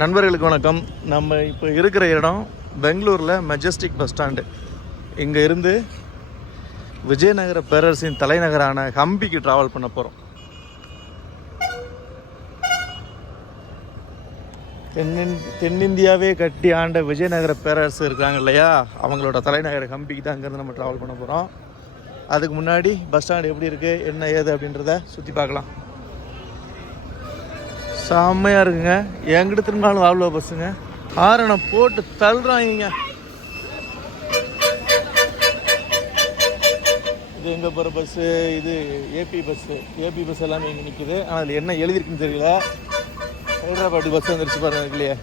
நண்பர்களுக்கு வணக்கம். நம்ம இப்போ இருக்கிற இடம் பெங்களூரில் மெஜஸ்டிக் பஸ் ஸ்டாண்டு. இங்கே இருந்து விஜயநகர பேரரசின் தலைநகரான ஹம்பிக்கு ட்ராவல் பண்ண போகிறோம். தென்னிந்தியாவே கட்டி ஆண்ட விஜயநகர பேரரசு இருக்காங்க இல்லையா, அவங்களோட தலைநகர் ஹம்பிக்கு தான் அங்கேருந்து நம்ம ட்ராவல் பண்ண போகிறோம். அதுக்கு முன்னாடி பஸ் ஸ்டாண்டு எப்படி இருக்குது, என்ன ஏது அப்படின்றத சுற்றி பார்க்கலாம். செம்மையாக இருக்குங்க. எங்கிட்ட திரும்பினாலும் வால்வோ பஸ்ஸுங்க. ஆரணை போட்டு தள்ளுறாங்க. இது எங்கே போகிற பஸ்ஸு, இது ஏபி பஸ்ஸு. ஏபி பஸ் எல்லாமே இங்கே நிற்குது. ஆனால் அதில் என்ன எழுதிருக்குன்னு தெரியல. ஹைதராபாத் பஸ் வந்துருச்சு பாருங்க, இருக்கு இல்லையா.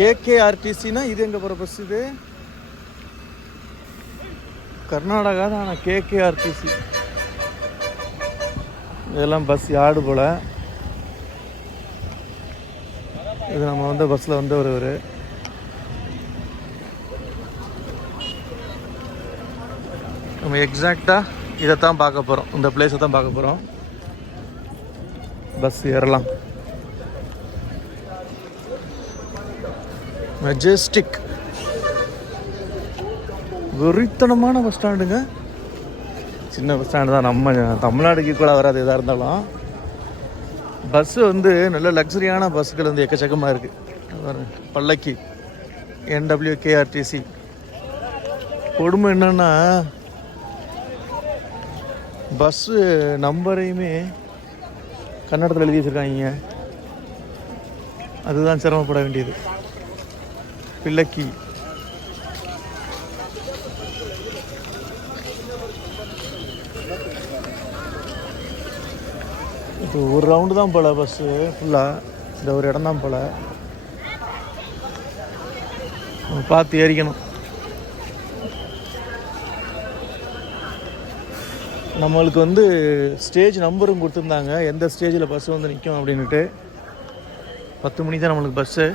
கேகேஆர்டிசினா இது எங்கே போகிற பஸ்? இது கர்நாடகா தான். ஆனால் கேகேஆர்டிசி இதெல்லாம் பஸ் யார்டு போல். இது நம்ம வந்து பஸ்ஸில் வந்து ஒரு நம்ம எக்ஸாக்டாக இதைத்தான் பார்க்க போகிறோம். இந்த பிளேஸை தான் பார்க்க போகிறோம். பஸ் ஏறலாம். மெஜஸ்டிக் வெறித்தனமான பஸ் ஸ்டாண்டுங்க. சின்ன பஸ் ஸ்டாண்டு தான். நம்ம தமிழ்நாடுக்கு கூட வராது எதாக இருந்தாலும். பஸ்ஸு வந்து நல்ல லக்ஸரியான பஸ்ஸுகள் வந்து எக்கச்சக்கமாக இருக்குது. பல்லக்கி, NWKRTC. கொடுமை என்னன்னா, பஸ்ஸு நம்பரையுமே கன்னடத்தில் எழுதி வச்சுருக்காங்க. அதுதான் சிரமப்பட வேண்டியது. பில்லக்கி இப்போ ஒரு ரவுண்டு தான் போல் பஸ்ஸு ஃபுல்லாக. இந்த ஒரு இடம் தான் போல். பார்த்து ஏறிக்கணும். நம்மளுக்கு வந்து ஸ்டேஜ் நம்பரும் கொடுத்துருந்தாங்க, எந்த ஸ்டேஜில் பஸ்ஸு வந்து நிற்கும் அப்படின்ட்டு. 10 மணிக்கு தான் நம்மளுக்கு பஸ்ஸு.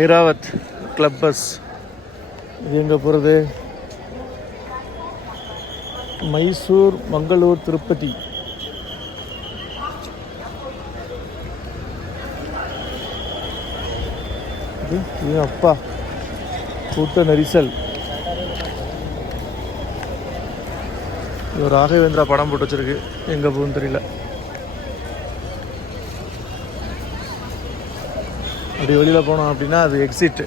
Airavat club bus. இது எங்கே போகிறது? மைசூர், மங்களூர், திருப்பதி. இது அப்பா கூட்ட நெரிசல். இது ராகவேந்திரா படம் போட்டு வச்சிருக்கு. எங்கே போகுதுன்னு தெரியல. அப்படி வெளியில் போனோம் அப்படின்னா அது எக்ஸிட்டு.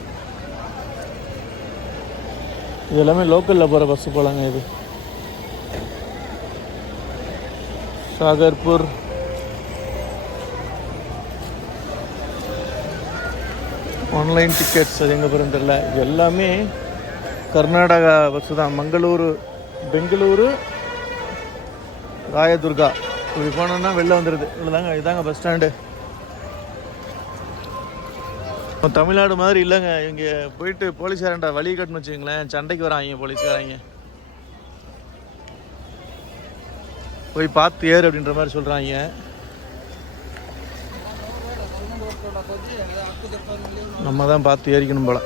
இது எல்லாமே லோக்கலில் போகிற பஸ்ஸு போலாங்க. இது சாகர்பூர், ஆன்லைன் டிக்கெட்ஸ். அது எங்கே போகிறேன்னு தெரியல. இது எல்லாமே கர்நாடகா பஸ்ஸு தான். மங்களூரு, பெங்களூரு, ராயதுர்கா இப்படி போனோன்னா வெளில வந்துடுது. இவ்வளோதாங்க. இதுதாங்க பஸ் ஸ்டாண்டு. தமிழ்நாடு மாதிரி இல்லைங்க. இங்கே போயிட்டு போலீஸ்காரன்டா வழி கட்டுன்னு வச்சுக்கோங்களேன், சண்டைக்கு வராங்க போலீஸ்காரங்க. போய் பார்த்து ஏறு அப்படின்ற மாதிரி சொல்கிறாங்க. நம்ம தான் பார்த்து ஏறிக்கணும் போல்.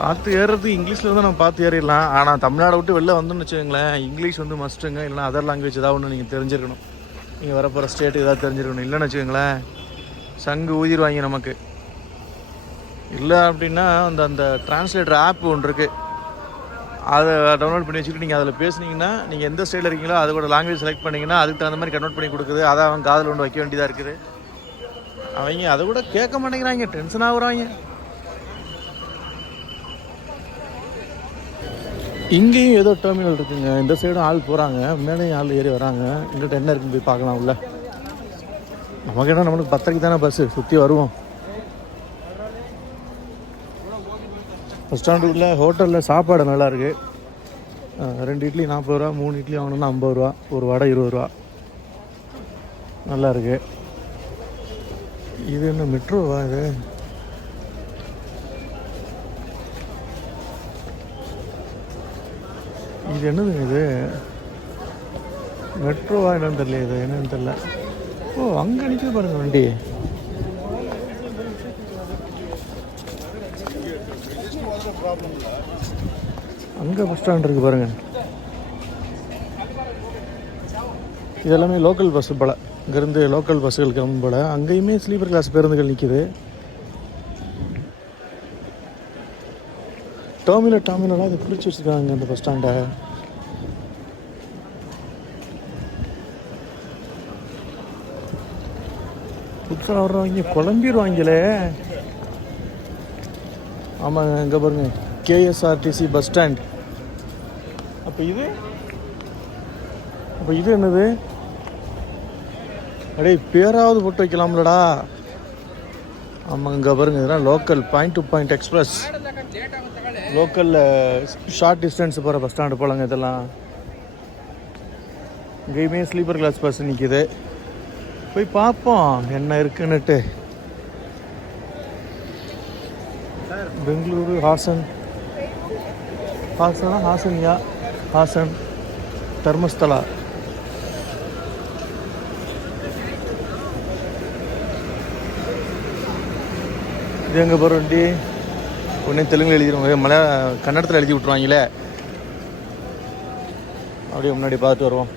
பார்த்து ஏறுறதுக்கு இங்கிலீஷில் வந்து நம்ம பார்த்து ஏறிடலாம். ஆனால் தமிழ்நாடை விட்டு வெளில வந்துன்னு வச்சுக்கோங்களேன், இங்கிலீஷ் வந்து மஸ்ட்டுங்க. இல்லைனா அதர் லாங்குவேஜ் ஏதாவது ஒன்று நீங்கள் தெரிஞ்சிருக்கணும். நீங்கள் வரப்போகிற ஸ்டேட் ஏதாவது தெரிஞ்சிருக்கணும். இல்லைன்னு வச்சுக்கோங்களேன், சங்கு ஊதிடுவாங்க நமக்கு. இல்லை அப்படின்னா அந்த டிரான்ஸ்லேட்டர் ஆப் ஒன்று இருக்குது, அதை டவுன்லோட் பண்ணி வச்சுக்கிட்டு நீங்கள் அதில் பேசுனீங்கன்னா, நீங்கள் எந்த ஸ்டைலில் இருக்கீங்களோ அதோட லாங்குவேஜ் செலக்ட் பண்ணிங்கன்னா அதுக்கு தகுந்த மாதிரி கன்வெர்ட் பண்ணி கொடுக்குது. அதை அவங்க காதில் ஒன்று வைக்க வேண்டியதாக இருக்குது. அவங்க அதை கூட கேட்க மாட்டேங்கிறாங்க, டென்ஷன் ஆகுறாங்க. இங்கேயும் ஏதோ டெர்மினல் இருக்குங்க. இந்த சைடும் ஆள் போகிறாங்க, மேலேயும் ஆள் ஏறி வராங்க. எங்கிட்ட என்ன இருக்குன்னு போய் பார்க்கலாம். உள்ள நமக்கு என்ன, நம்மளுக்கு 10:30 தானே பஸ்ஸு. சுற்றி வருவோம். பஸ் ஸ்டாண்டுக்குள்ளே ஹோட்டலில் சாப்பாடு நல்லாயிருக்கு. 2 இட்லி 40 ரூபா, 3 இட்லி வாங்கணுன்னா 50 ரூபா, ஒரு வடை 20 ரூபா. நல்லாயிருக்கு. இது என்ன மெட்ரோவா? இது என்னதுங்க? இது மெட்ரோவா என்னன்னு தெரியல. இது என்னன்னு தெரியல. ஓ, அங்கே நிற்க பாருங்க வண்டி. அங்கே பஸ் ஸ்டாண்ட் இருக்குது பாருங்கள். இதெல்லாமே லோக்கல் பஸ்ஸு போல், இங்கேருந்து லோக்கல் பஸ்ஸுகள் கிளம்பும் போல். அங்கேயுமே ஸ்லீப்பர் கிளாஸ் பேருந்துகள் நிற்கிது. டெர்மினலாக அதை பிடிச்சி வச்சுருக்காங்க இந்த பஸ் ஸ்டாண்டை. புதுசாக வர்றவங்க குழம்பிடுவாங்களே. ஆமாங்க, இங்கே பாருங்க, கேஎஸ்ஆர்டிசி பஸ் ஸ்டாண்ட். அப்போ இது என்னது? அடே, பேராவது போட்டு வைக்கலாம்லடா. ஆமாங்க, இங்கே பாருங்க, இதெல்லாம் local point to point express, லோக்கலில் ஷார்ட் டிஸ்டன்ஸ் போகிற பஸ் ஸ்டாண்டு போலங்க இதெல்லாம். இங்கேயுமே ஸ்லீப்பர் கிளாஸ் பஸ் நிற்கிது. போய் பார்ப்போம் என்ன இருக்குன்னுட்டு. பெங்களூரு ஹாசன் தர்மஸ்தலா. இது எங்கே போகிற வண்டி? ஒன்றே தெலுங்கில் எழுதிடுவாங்க, கன்னடத்தில் எழுதி விட்ருவாங்களே. அப்படியே முன்னாடி பார்த்துட்டு வருவோம்.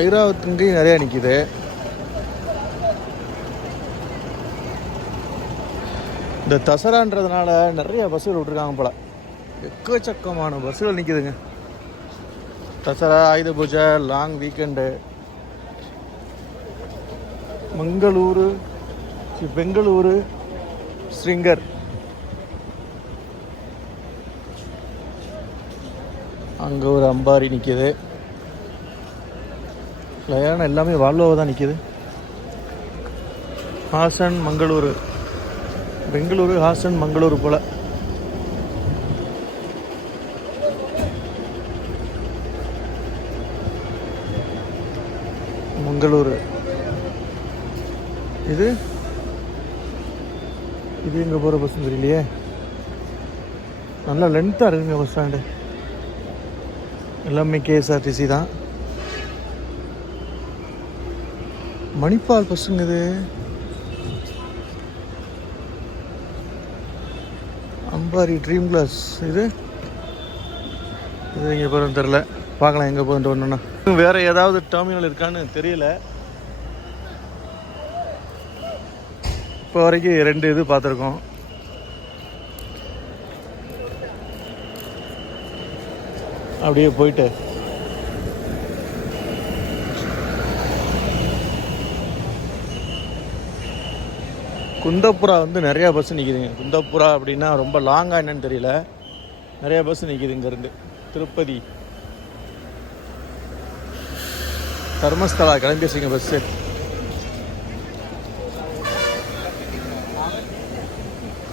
ஐராவத்துங்கேயும் நிறையா நிற்கிது. இந்த தசரான்றதுனால நிறைய பஸ்ஸுகள் விட்ருக்காங்க போல். எக்கச்சக்கமான பஸ்ஸுகள் நிற்கிதுங்க. தசரா, ஆயுத பூஜை, லாங் வீக்கெண்டு. பெங்களூரு ஸ்ரிங்கர். அங்கே ஒரு அம்பாரி நிற்கிது. லயானா எல்லாமே வால்வோவாக தான் நிற்கிது. ஹாசன் மங்களூரு, பெங்களூரு ஹாசன் மங்களூரு போல். மங்களூரு. இது எங்கே போகிற பஸ் தெரியலையே. நல்லா லென்த்தாக இருக்குங்க பஸ் ஸ்டாண்டு. எல்லாமே கேஎஸ்ஆர்டிசி தான். மணிப்பால் பஸ்ஸுங்க இது. அம்பாரி ட்ரீம் கிளாஸ். இது எங்கே போகிறோன்னு தெரில, பார்க்கலாம் எங்கே போகிட்டு ஒன்றுன்னா. வேறு ஏதாவது டெர்மினல் இருக்கான்னு தெரியல. இப்போ வரைக்கும் 2 இது பார்த்துருக்கோம். அப்படியே போயிட்டு குந்தப்புரா நிறையா பஸ் நிற்கிதுங்க. குந்தப்புரா அப்படின்னா ரொம்ப லாங்காக என்னன்னு தெரியல, நிறையா பஸ் நிற்கிது இங்கேருந்து. திருப்பதி தர்மஸ்தலா கிளம்பிச்சிங்க பஸ்ஸு.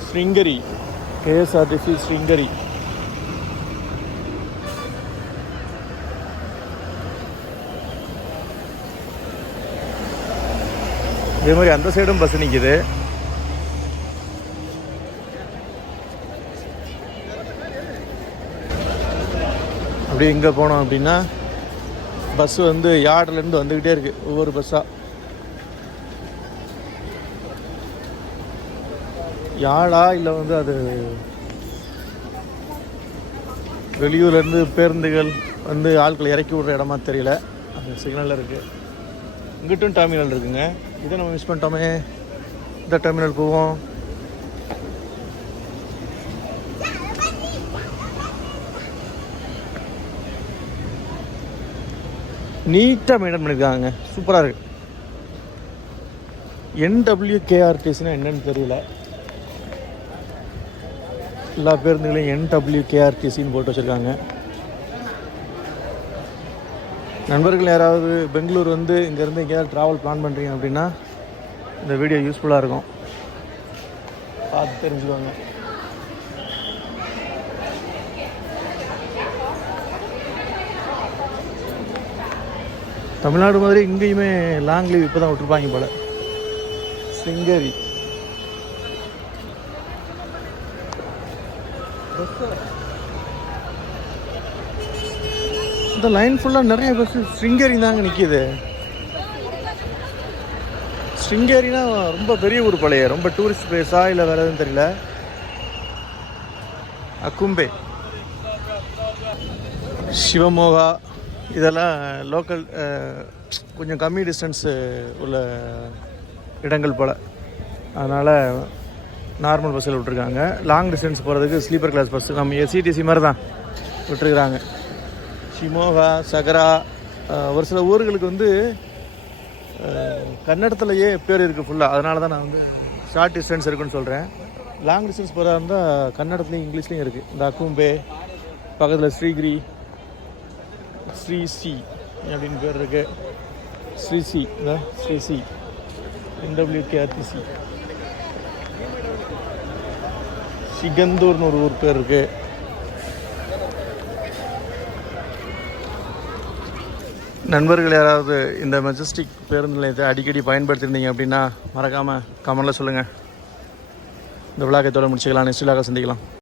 ஸ்ரிங்கரி, கேஎஸ்ஆர்டிசி ஸ்ரிங்கரி. இதே மாதிரி அந்த சைடும் பஸ் நிற்கிது. அப்படி இங்கே போனோம் அப்படின்னா பஸ்ஸு யார்ட்லேருந்து வந்துக்கிட்டே இருக்குது ஒவ்வொரு பஸ்ஸாக. யாழா இல்லை அது வெளியூர்லேருந்து பேருந்துகள் ஆட்களை இறக்கி விட்ற இடமா தெரியல. அந்த சிக்னலில் இருக்குது. இங்கிட்டும் டெர்மினல் இருக்குங்க. இதை நம்ம மிஸ் பண்ணிட்டோமே. இந்த டெர்மினல் போவோம். நீட்டாக மெயின்டைன் பண்ணியிருக்காங்க, சூப்பராக இருக்குது. NWKRTCனா என்னன்னு தெரியல. எல்லா பேருந்துகளையும் NWKRTCன்னு போட்டு வச்சுருக்காங்க. நண்பர்கள் யாராவது பெங்களூர் இங்கேருந்து எங்கேயாவது ட்ராவல் பிளான் பண்ணுறீங்க அப்படின்னா இந்த வீடியோ யூஸ்ஃபுல்லாக இருக்கும், பார்த்து தெரிஞ்சுக்குவாங்க. தமிழ்நாடு மாதிரி இங்கேயுமே லாங் லீவ் இப்போ தான் விட்டுருப்பாங்க போல். ஸ்ரிங்கரி இந்த லைன் ஃபுல்லாக நிறைய பஸ் ஸ்ரிங்கரி தாங்க நிற்கிது. ஸ்ரிங்கரினா ரொம்ப பெரிய ஊர் போலையே, ரொம்ப டூரிஸ்ட் பிளேஸா இல்லை வேறு எதுவும் தெரியல. அக்கும்பே சிவமோகா இதெல்லாம் லோக்கல், கொஞ்சம் கம்மி டிஸ்டன்ஸு உள்ள இடங்கள் போல். அதனால் நார்மல் பஸ்ஸில் விட்ருக்காங்க. லாங் டிஸ்டன்ஸ் போகிறதுக்கு ஸ்லீப்பர் கிளாஸ் பஸ்ஸு நம்ம எஸ்சிடிசி மாதிரி தான் விட்டுருக்குறாங்க. ஷிமோகா, சகரா, ஒரு சில ஊர்களுக்கு வந்து கன்னடத்துலையே பேர் இருக்குது ஃபுல்லாக. அதனால தான் நான் வந்து ஷார்ட் டிஸ்டன்ஸ் இருக்குன்னு சொல்கிறேன். லாங் டிஸ்டன்ஸ் போகிறதா இருந்தால் கன்னடத்துலேயும் இங்கிலீஷ்லேயும் இருக்குது. இந்த அக்கும்பே பக்கத்தில் ஸ்ரீகிரி, ஸ்ரீசி அப்படின்னு பேர் இருக்குது. ஸ்ரீசி, இந்த ஸ்ரீசி, NWKRTC. சிகந்தூர்னு ஒரு ஊர் பேர் இருக்குது. நண்பர்கள் யாராவது இந்த மெஜஸ்டிக் பேருந்து நிலையத்தை அடிக்கடி பயன்படுத்தியிருந்தீங்க அப்படின்னா மறக்காமல் கமெண்டில் சொல்லுங்கள். இந்த விழாக்கத்தோடு முடிச்சுக்கலாம். நெக்ஸ்ட் விழாக்க சந்திக்கலாம்.